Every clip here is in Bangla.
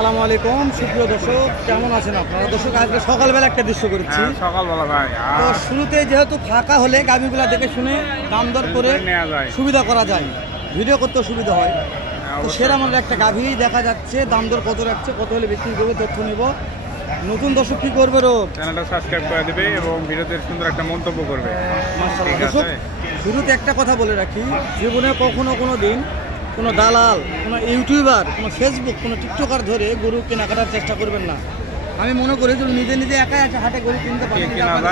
আসসালামু আলাইকুম সুপ্রিয় দর্শক, কেমন আছেন আপনারা? দর্শক, আজকে সকালবেলা একটা দৃশ্য করেছি। সকালবেলা ভাই, তো শুরুতে যেহেতু ফাঁকা হলে গাভিগুলা দেখে শুনে দাম দর করে সুবিধা করা যায়, ভিডিও করতেও সুবিধা হয়। তো সেরকম একটা গাভি দেখা যাচ্ছে, দাম দর কত রাখছে, কত হলে বিক্রি করবে, তথ্য নেব। নতুন দর্শক কি করবে? চ্যানেলটা সাবস্ক্রাইব করে দিবে এবং ভিডিওতে সুন্দর একটা মন্তব্য করবে। দর্শক, শুরুতে একটা কথা বলে রাখি, জীবনে কখনো কোনো দিন কোনো দালাল, কোনো ইউটিউবার, কোনো ফেসবুক, কোনো টিকটকার ধরে গরু কেনাকাটার চেষ্টা করবেন না। আমি মনে করি যে নিজে নিজে একাই একটা হাটে গরু কিনতে পারবেন,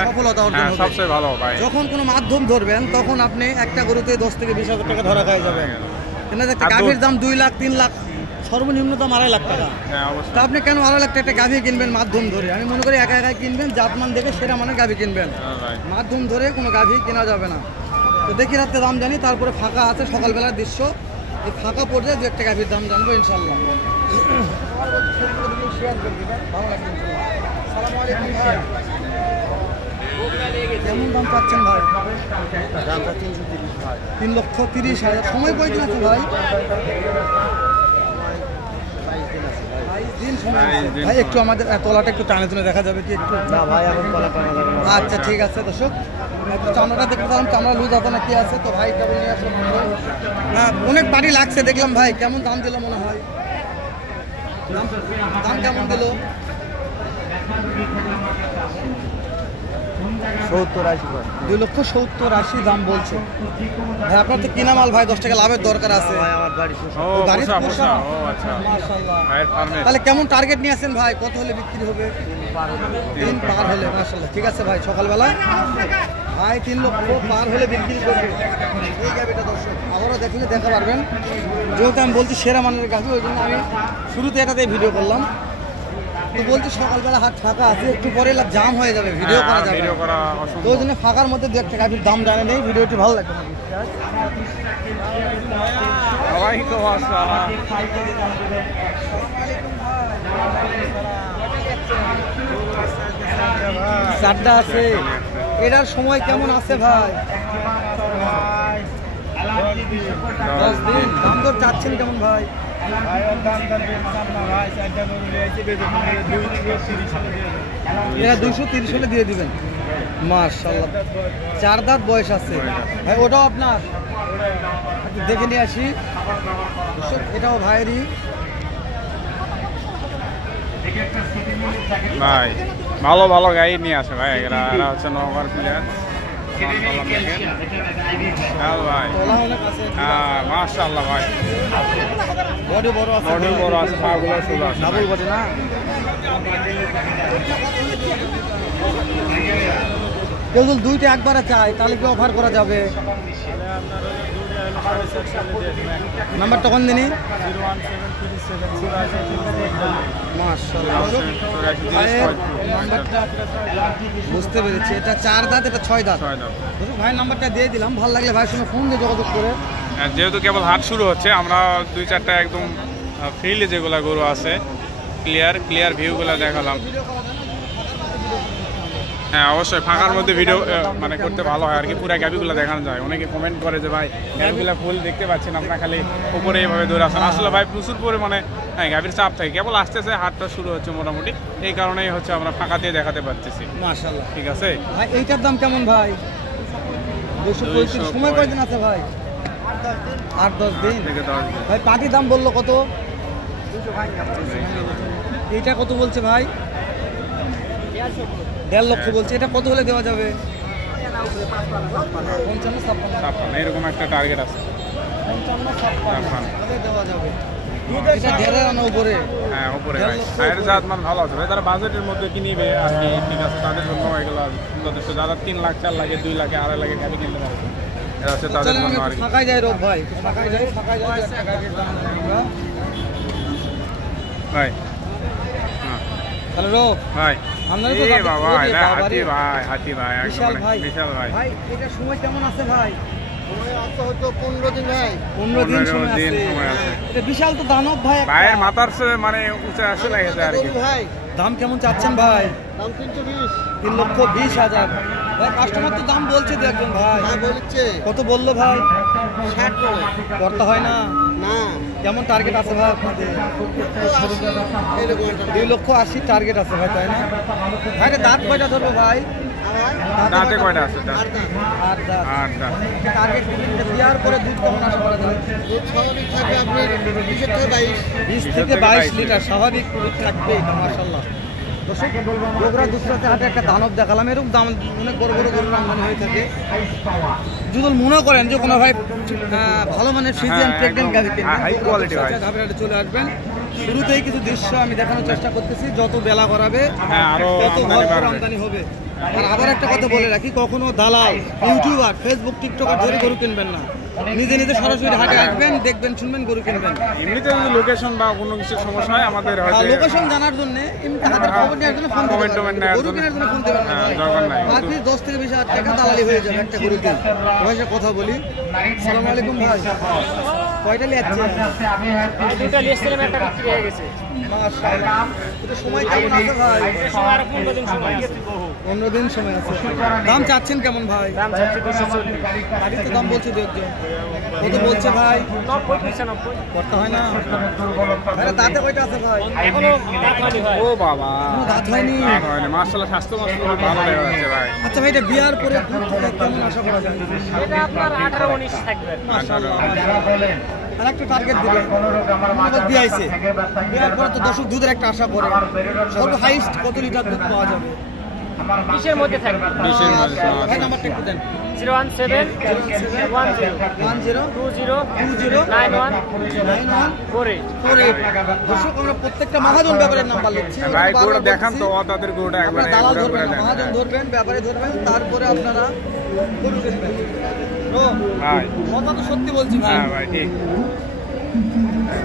সফলতা অর্জন হবে। সবচেয়ে ভালো ভাই, যখন কোনো মাধ্যম ধরবেন তখন আপনি একটা গরুতে 10 থেকে 20,000 টাকা ধরা খাই যাবেন। কেন একটা গাভীর দাম 2 লাখ 3 লাখ, সর্বনিম্ন দাম 2.5 লাখ টাকা। তা আপনি কেন 2.5 লাখ টাকা গাভী কিনবেন মাধ্যম ধরে? আমি মনে করি একা একাই কিনবেন, জাতমান দেখে সেরা মানে গাভী কিনবেন, মাধ্যম ধরে কোনো গাভী কেনা যাবে না। তো দেখি রাত্রে দাম জানি, তারপরে ফাঁকা আছে সকালবেলার দৃশ্য, এই ফাঁকা পর্যায়ে 2 একটা গাভীর দাম জানবো ইনশাল্লাহ। কেমন দাম পাচ্ছেন ভাই? 3,30,000। সময় কয়দিন আছে ভাই? ভাই একটু আমাদের তলাটা একটু টানে টানে দেখা যাবে কি একটু? না ভাই, এখন তলা টানা যাবে না। আচ্ছা ঠিক আছে দর্শক, একটু চামড়াটা দেখতে পারেন, চামড়া লুজ আছে না কি আছে। তো ভাই কেমন নিয়ে আসলে না, অনেক বাড়ি লাগছে দেখলাম ভাই। কেমন দাম দিল মনে হয়? দাম কেমন দিল? 2,70,80 দাম বলছে ভাই। আপনার তো কিনা মাল ভাই, 10 টাকা লাভের দরকার আছে। তাহলে কেমন টার্গেট নিয়ে আসেন ভাই? কত হলে বিক্রি হবে? 3 পার হলে। মাশাআল্লাহ, ঠিক আছে ভাই। সকালবেলা ভাই 3 লক্ষ পার হলে বিক্রি করবে এই গাভিটা। দর্শক আবারও দেখলে দেখা পারবেন, যেহেতু আমি বলছি সেরা মানের গাভি, ওই জন্য আমি শুরুতে এটাতে ভিডিও করলাম। তো বলছি সকালবেলা হাট ফাঁকা আছে, একটু পরে জাম হয়ে যাবে, ভিডিও করা যাবে। তো ওই জন্য ফাঁকার মধ্যে 2 একটা গাভির দাম জানে নেই, ভিডিওটি ভালো লাগবে। চারটা আছে, এটার সময় কেমন আছে ভাই? 10 দিন। দাম দর চাচ্ছেন কেমন ভাই? এরা 230 হলে দিয়ে দিবেন। মাশাআল্লাহ, 4 দাঁত বয়স আছে ভাই। ওটাও আপনার? দেখে নিয়ে আসি। এটাও ভাইয়েরই ভাই। ভালো ভালো গাড়ি নিয়ে আসে ভাই, এরা হচ্ছে নগর প্লেয়ার। মাশাআল্লাহ ভাই, বডি বড় আছে, বডি বড় আছে, পাগুলো সুন্দর আছে, ডাবল বডি না? কেউ যদি 2টা একবারে চায় তাহলে কি অফার করা যাবে? নাম্বারটা কোন দিনই? বুঝতে পেরেছি, এটা 4 দাঁত, এটা 6 দাঁত। ভাইয়ের নাম্বারটা দিয়ে দিলাম, ভালো লাগলে ভাইয়ের সঙ্গে ফোন দিয়ে যোগাযোগ করে। যেহেতু কেবল হাট শুরু হচ্ছে, আমরা 2-4টা একদম ফ্রিলি যেগুলো গরু আছে ক্লিয়ার ভিউগুলো দেখালাম। হ্যাঁ অবশ্যই, ফাঁকার মধ্যে ভিডিও মানে করতে ভালো হয় আর কি, পুরো গাভিগুলো দেখানো যায়। অনেকে কমেন্ট করে যে ভাই গাভিগুলো ফুল দেখতে পাচ্ছেন আপনারা, খালি উপরে এইভাবে দৌড়ে আসেন। আসলে ভাই প্রচুর পরিমাণে গাভির চাপ থাকে, কেবল আসতেছে, হাটটা শুরু হচ্ছে মোটামুটি, এই কারণেই হচ্ছে আমরা ফাঁকা দিয়ে দেখাতে পারতেছি। মাশাআল্লাহ, ঠিক আছে ভাই। এইটার দাম কেমন ভাই? 235। সময় কয়দিন আছে ভাই? 8-10 দিন থেকে 10 দিন। ভাই পাটির দাম বললো কত? এইটা কত বলছে ভাই? 1.5 লক্ষ বলছে। এটা কত হলে দেওয়া যাবে? 55 এরকম একটা টার্গেট আছে। 55 দেওয়া যাবে। এটা 1.5 উপরে। হ্যাঁ উপরে ভাই, আর জাতমান ভালো আছে ভাই, তারা বাজেটের মধ্যে কিনবে আর কি, ঠিক আছে। তাদের জন্য এগুলো যথেষ্ট। যারা 3 লাখ 4 লাখে 2 লাখে 2.5 লাখে গাড়ি কিনতে পারে, এটা হচ্ছে তাদের জন্য আর কি। ফাঁকায় যায় রোগ ভাই, ফাঁকায় যায় একটা গাড়ির দাম ভাই। হ্যালো রোগ ভাই, হাতি ভাই, বিশাল ভাই। ভাই এটার সময় কেমন আছে ভাই? সময় আছে হয়তো 15 দিন ভাই। 15 দিন সময় আছে। এটা বিশাল তো দানব ভাই, ভাইয়ের মাথার মানে উঁচা আসে লাগে আর কি। ভাই দাম কেমন চাচ্ছেন ভাই? দাম 320। 3,20,000 ভাই। কাস্টমার তো দাম বলছে দেখবেন ভাই। হ্যাঁ বলছে। কত বললো ভাই? 60 করে। করতে হয় না? না। কেমন টার্গেট আছে ভাই আপনাদের? 2,80,000 টার্গেট আছে ভাই, তাই না ভাই? দাঁত কয়টা ধরবো ভাই? দাঁতে কয়টা আছে? আট দাঁত। আট দাঁত। টার্গেট দেওয়ার পরে দুধ কেমন আশা করা যায়? দুধ স্বাভাবিক থাকে আপনার 20 থেকে 22। 20 থেকে 22 লিটার স্বাভাবিক দুধ থাকবেই তো, মাশাআল্লাহ। দর্শক, বগুড়া দুসরাতে হাটে একটা দানব দেখালাম, এরকম দাম অনেক বড় বড় গরুর আমদানি হয়ে থাকে। যদি মনে করেন যে কোনো ভাই ভালো মানের ফ্রিজিয়ান প্রেগনেন্ট গাভি কিনবেন, হাই কোয়ালিটি ভাই, গাভি হাটে চলে আসবেন। শুরুতেই কিছু দৃশ্য আমি দেখানোর চেষ্টা করতেছি, যত বেলা করাবে আরো তত ভরপুর আমদানি হবে। আর আবার একটা কথা বলে রাখি, কখনো দালাল, ইউটিউবার, ফেসবুক, টিকটকার ধরে গরু কিনবেন না। নিজে নিজে সরাসরি হাটে আসবেন, দেখবেন, শুনবেন, গরু কিনবেন। এমনিতে যদি লোকেশন বা কোনো কিছুর সমস্যা হয় আমাদের লোকেশন জানার জন্য, এমনিতে হাতের খবর নেওয়ার জন্য ফোন দিবেন, গরু কেনার জন্য ফোন দিবেন না। আর প্লিজ 10 থেকে 20,000 টাকা দালালি হয়ে যাবে একটা গরুতে। ভাইয়ের সাথে কথা বলি। আসসালামু আলাইকুম ভাই, কয়টা লিয়াচ্ছে? দুটো লিয়েছিলাম, একটা বিক্রি হয়ে গেছে। মাশাআল্লাহ। এটা সময় কেমন আছে ভাই? সময় আর 15 দিন সময় আছে। 15 দিন সময় আছে। দাম চাচ্ছেন কেমন ভাই? দাম চাচ্ছি 240। গাড়ির তো দাম বলছে দেখছেন, কত বলছে ভাই? 90 95 করতে হয় না। আরে দাঁতে কয়টা আছে ভাই? এখনো দাঁত হয়নি ভাই। ও বাবা, এখনো দাঁত হয়নি। মাশাআল্লাহ, স্বাস্থ্য ভালো দেখা যাচ্ছে ভাই। আচ্ছা ভাই, এটা বিয়ার পরে দুধ কেমন আশা করা যায়? এটা আপনার 18 19 থাকবে। মাশাআল্লাহ। আর একটা টার্গেট দিবেন, আমাদের বিয়াইছে, বিয়ার পরে তো দর্শক দুধের একটা আশা করে। সর্ব হাইস্ট কত লিটার দুধ পাওয়া যাবে? 20 এর মধ্যে থাকবে। 20 এর মধ্যে। ভাই নাম্বারটা একটু দেন। 017 10 10 20 20 91 91 48। দর্শক, আমরা প্রত্যেকটা মহাজন ব্যাপারের নাম্বার লিখছি। ভাই গরুটা দেখান তো, তাদের গরুটা একবার আপনারা দালাল ধরবেন না, মহাজন ধরবেন, ব্যাপারে ধরবেন, তারপরে আপনারা গরু কিনবেন। ও ভাই, কথা তো সত্যি বলছি ভাই। হ্যাঁ ভাই, ঠিক।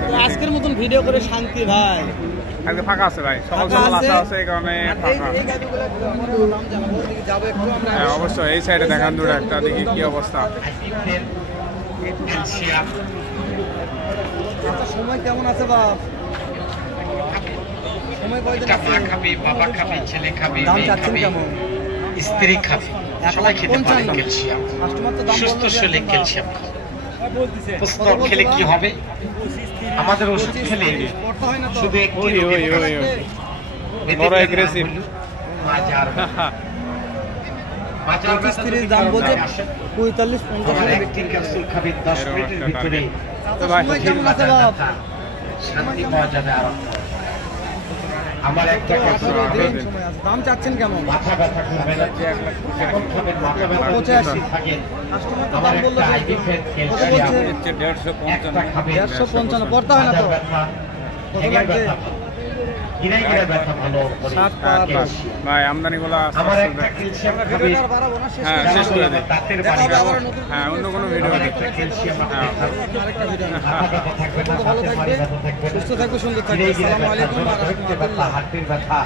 তো আজকের মতন ভিডিও করে শান্তি ভাই। আজকে ফাঁকা আছে ভাই, সকাল ফাঁকা সকাল আছে। আসা আছে, এই কারণে ফাঁকা। এই গাড়িগুলো আমরা নাম জানাবো, ওদিকে যাবো একটু আমরা। হ্যাঁ অবশ্যই, এই সাইডে দেখান দুটো একটা, দেখি কি অবস্থা। আচ্ছা, সময় কেমন আছে বাপ? সময় কয়দিন আছে? মা খাবি, বাবা খাবি, ছেলে খাবি, দাম মেয়ে চাচ্ছেন খাবি, কেমন? স্ত্রী খাবি, সবাই খেতে পারে 1,55,000 ক্যালসিয়াম। কাস্টমার তো দাম সুস্থ বললো যে শরীরে একদম ক্যালসিয়াম খাও। প্রশ্ন কত বলছো খেলে বা? কি হবে? আমাদের ওষুধ 25 খেলে করতে হয় না তো? শুধু একটি ওই, রোগের ওই, কারণে ওই, ওই। বেঁধে বড় বেঁধে aggressive। না বললেও মাজার হবে। মাজার 25 ব্যথা 30 যদি দাম কারো বলছে, গায়ে আসে, 45-50 আমার টাকা একটি ক্যাপসুল খাবি 10 এরকম মিনিটের একটা ভিতরে তো ভাই, সময় কেমন আছে মাজার বাপ? ব্যথা শান্তি পাওয়া যাবে আরম্ভ। আমার একটা ক্যাপসুল 18 খাবেন, দিন সময় আছে। দাম চাচ্ছেন কেমন? মাথা ব্যথা করবে না। এখন খাবেন মাথা ব্যথা করবে 85 না। থাকে কাস্টমার তো আমার দাম বললো একটা যে আইবিফেন কত ক্যালসিয়াম বলছে? 155 খাবেন। 155 করতে হয় না মাথা তো? ব্যথা, কত ঠ্যাঙের লাগবে? ব্যথা ভালো, গিরায় গিরায় ব্যথা ভালো করে। 7 পার। ক্যালসিয়াম। ভাই আমদানি গুলো আমার একটা ক্যালসিয়াম খাবে, ভিডিওটা আর বাড়াবো না, শেষ হ্যাঁ, করে শেষ দেবো। করে দিই। দাঁতের দেখা বাড়ি হবে আবার নতুন হ্যাঁ, অন্য কোনো ভিডিও আমার একটা ক্যালসিয়াম হ্যাঁ। আরেকটা ভিডিও। মাথা ব্যথা থাকবে না, ভালো দাঁতের থাকবে, বাড়ি ব্যথা থাকবে না, সুস্থ থাকবে, সুন্দর থাকবে। গিরায় গিরায় আসসালামু ব্যথা, আলাইকুম ওয়া জোড়া ধরতে ব্যথা, রাহমাতুল্লাহ। হাড্ডির ব্যথা,